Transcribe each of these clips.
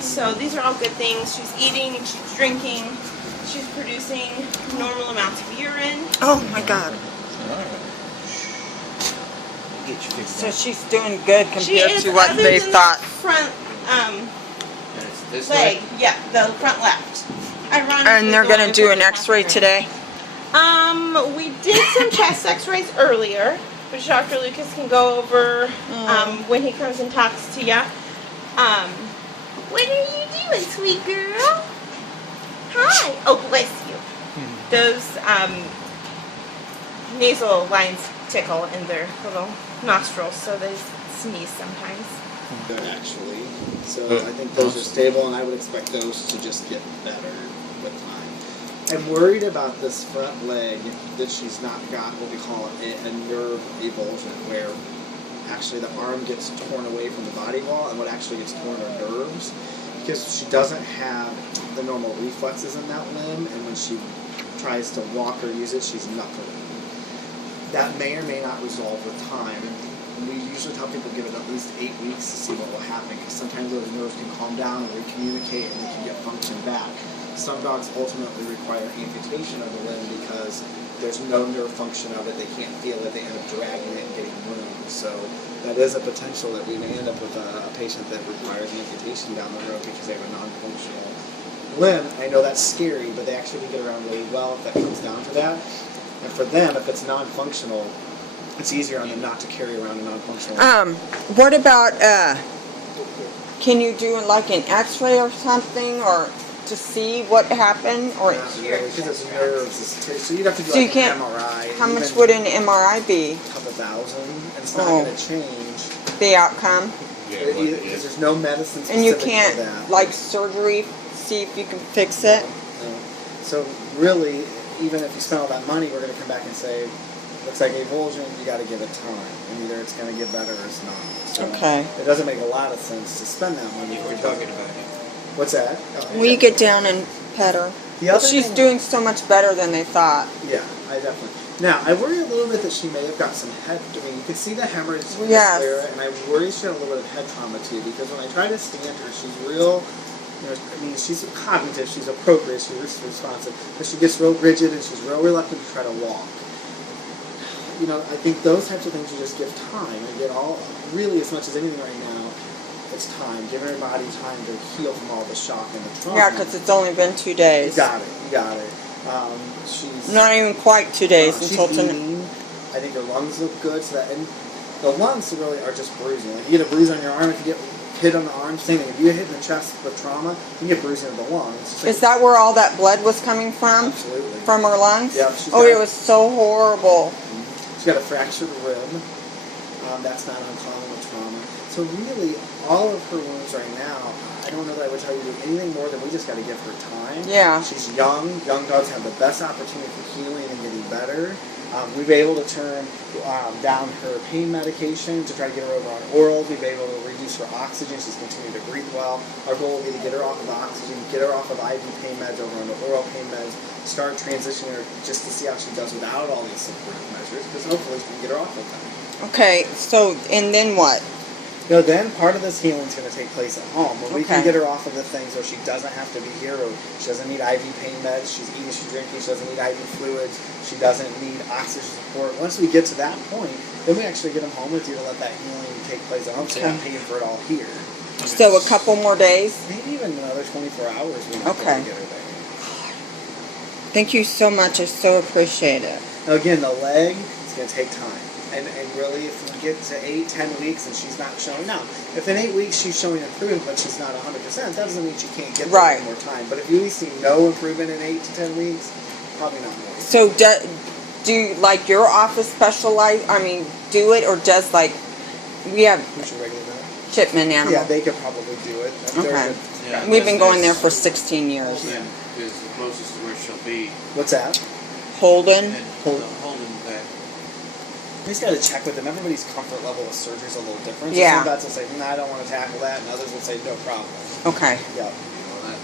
So these are all good things. She's eating, she's drinking, she's producing normal amounts of urine. Oh my God. So she's doing good compared to what they thought. Front leg, yeah, the front left. And they're gonna do an X-ray today. We did some chest X-rays earlier, which Dr. Lucas can go over when he comes and talks to ya. What are you doing, sweet girl? Hi. Oh, bless you. Those nasal lines tickle in their little nostrils, so they sneeze sometimes. Good, actually. So I think those are stable, and I would expect those to just get better with time. I'm worried about this front leg that she's not got what we call a nerve avulsion, where actually the arm gets torn away from the body wall, and what actually gets torn are nerves, because she doesn't have the normal reflexes in that limb, and when she tries to walk or use it, she's knuckling. That may or may not resolve with time. We usually tell people give it at least 8 weeks to see what will happen, because sometimes those nerves can calm down and recommunicate and they can get function back. Some dogs ultimately require amputation of the limb because there's no nerve function of it, they can't feel it, they end up dragging it and getting wounds. So that is a potential that we may end up with a patient that requires amputation down the road because they have a non-functional limb. I know that's scary, but they actually can get around really well if that comes down to that. And for them, if it's non-functional, it's easier on them not to carry around a non-functional. What about, can you do like an X-ray or something, or to see what happened, or? Not really, because it's nerves. So you'd have to do like an MRI. How much would an MRI be? A couple thousand, and it's not going to change the outcome. Because there's no medicine specific and you can't, for that. like surgery, see if you can fix it. No. So really, even if you spend all that money, we're going to come back and say, looks like avulsion, you got to give it time, and either it's going to get better or it's not. So okay. It doesn't make a lot of sense to spend that money. You were talking about it. What's that? Will you get down and pet her? She's doing so much better than they thought. Yeah, I definitely. Now, I worry a little bit that she may have got some head. I mean, you can see the hemorrhage in the sclera, and I worry she had a little bit of head trauma too. Because when I try to stand her, she's real. You know, I mean, she's cognitive, she's appropriate, she's responsive, but she gets real rigid and she's real reluctant to try to walk. You know, I think those types of things you just give time and get all really as much as anything right now. It's time. Give her body time to heal from all the shock and the trauma. Yeah, because it's only been 2 days. You got it. You got it. She's not even quite 2 days until tonight. I think her lungs look good. So that, and the lungs really are just bruising. Like you get a bruise on your arm, if you get hit on the arm, same thing. If you get hit in the chest with trauma, you get bruising of the lungs. Is that where all that blood was coming from? Absolutely. From her lungs? Yeah. It was so horrible. She's got a fractured rib. That's not uncommon with trauma. So really, all of her wounds right now, I don't know that I would tell you to do anything more than we just got to give her time. Yeah. She's young. Young dogs have the best opportunity for healing and getting better. We've been able to turn down her pain medication to try to get her over on oral. We've been able to reduce her oxygen. She's continuing to breathe well. Our goal will be to get her off of oxygen, get her off of IV pain meds over onto oral pain meds, start transitioning her just to see how she does without all these supportive measures, because hopefully we can get her off of them. Okay, so, and then what? You know, then part of this healing is going to take place at home. When we can get her off of the things where she doesn't have to be here, or she doesn't need IV pain meds, she's eating, she's drinking, she doesn't need IV fluids, she doesn't need oxygen support. Once we get to that point, then we actually get them home with you to let that healing take place at home, so you're not paying for it all here. So a couple more days? Maybe even another 24 hours we might get her there. Thank you so much. I so appreciate it. Now again, the leg, it's going to take time. And really, if we get to 8-10 weeks and she's not showing, now, if in 8 weeks she's showing improvement but she's not 100%, that doesn't mean she can't get there any more time. But if you see no improvement in 8 to 10 weeks, probably not more. So do like your office specialize, do it, or does like, we have Who's your regular vet? Chipman Animal? Yeah, they could probably do it. Okay. Yeah, we've been going there for 16 years. Yeah, because the closest to where she'll be. What's that? Holden. Holden vet. We just got to check with them. Everybody's comfort level with surgery is a little different. So Yeah. some vets will say, I don't want to tackle that, and others will say, no problem. Okay. Yeah.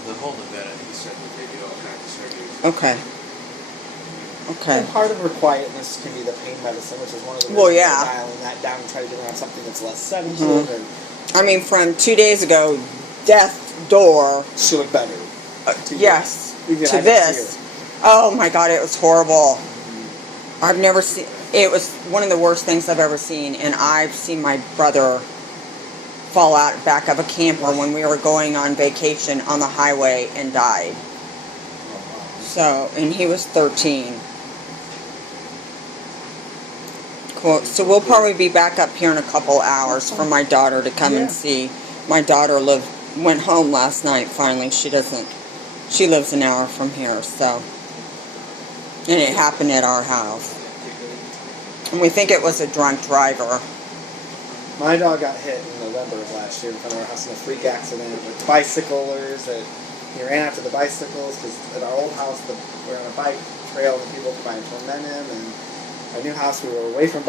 The Holden vet, I think, said that they do all kinds of surgeries. Okay. Okay. And part of her quietness can be the pain medicine, which is one of the reasons yeah. we're dialing that down and try to get around something that's less sedative. From 2 days ago, death door. She looked better. Yes, Even I to didn't this. see Oh my God, it was horrible. I've never seen. It was one of the worst things I've ever seen, and I've seen my brother fall out back of a camper when we were going on vacation on the highway and died. So, and he was 13. Cool. So we'll probably be back up here in a couple hours for my daughter to come and see. My daughter went home last night finally. She lives an hour from here, so. And it happened at our house. And we think it was a drunk driver. My dog got hit in November of last year in front of our house in a freak accident with bicyclers. He ran after the bicycles because at our old house we're on a bike trail and people were trying to torment him. And our new house we were away from